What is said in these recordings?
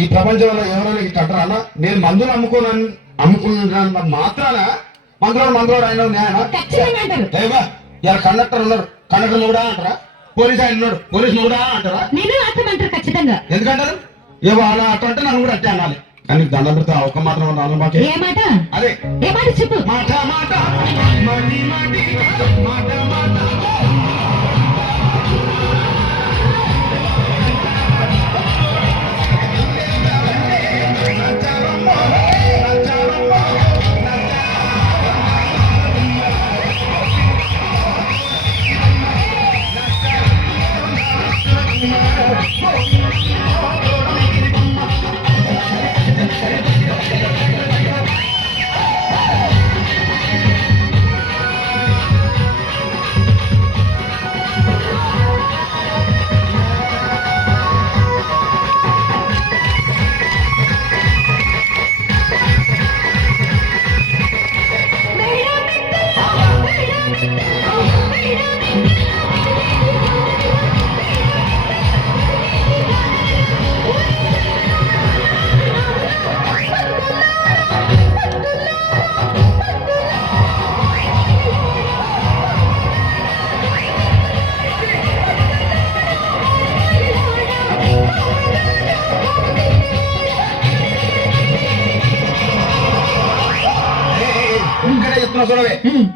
ఈ ప్రపంచంలో ఎవరైనా ఇట్లా అంటారా? నేను మందులు అమ్ముకున్న మాత్రాన మందులో ఆయన న్యాయమా? ఇలా కండక్టర్ ఉన్నారు, కండక్టర్ కూడా అంటారా? పోలీస్ ఆయన ఉన్నాడు, పోలీస్ కూడా అంటారా? ఖచ్చితంగా ఎందుకంటారు? ఏవో అలా అట్లా అంటే నన్ను కూడా అట్టే అనాలి. కానీ దండం పెడితే ఒక మాత్రం అదే చెప్పు. మాట మాట మాటి మాటి మాట మాట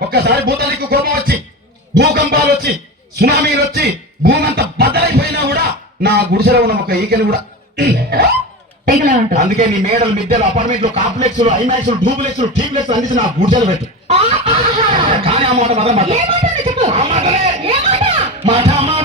ఒక్కసారి భూతానికి కోపం వచ్చి, భూకంపాలు వచ్చి, సునామీలు వచ్చి, భూమి అంతా బద్దలైపోయినా కూడా నా గుడిసెలో ఉన్న ఒక ఈకెలు కూడా అందుకే నీ మేడలు, మిద్దెలు, అపార్ట్మెంట్లు, కాంప్లెక్స్లు, ఐమాక్స్లు, డూప్లెక్స్లు, టీప్లెక్స్ అందించి నా గుడిసెలు పెట్టు. కానీ ఆ మాట మాత్రం మాట మాట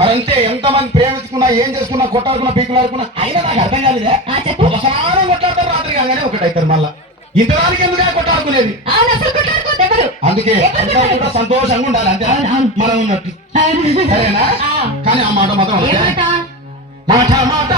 మరంతే. ఎంతమంది ప్రేమించుకున్నా, ఏం చేసుకున్నా, కొట్టాడుకున్నా, పీకులాడుకున్నా అయినా నాకు అర్థం కాలేదే. ఒకసారి కొట్లాడతారు, రాత్రి కాగానే ఒకటైతారు. మళ్ళా ఇంతదానికి ఎందుకు కొట్టాడుకునేది? అందుకే సంతోషంగా ఉండాలి, అంతే మనం ఉన్నట్టు. సరేనా? కానీ ఆ మాట మాత్రం మాట మాట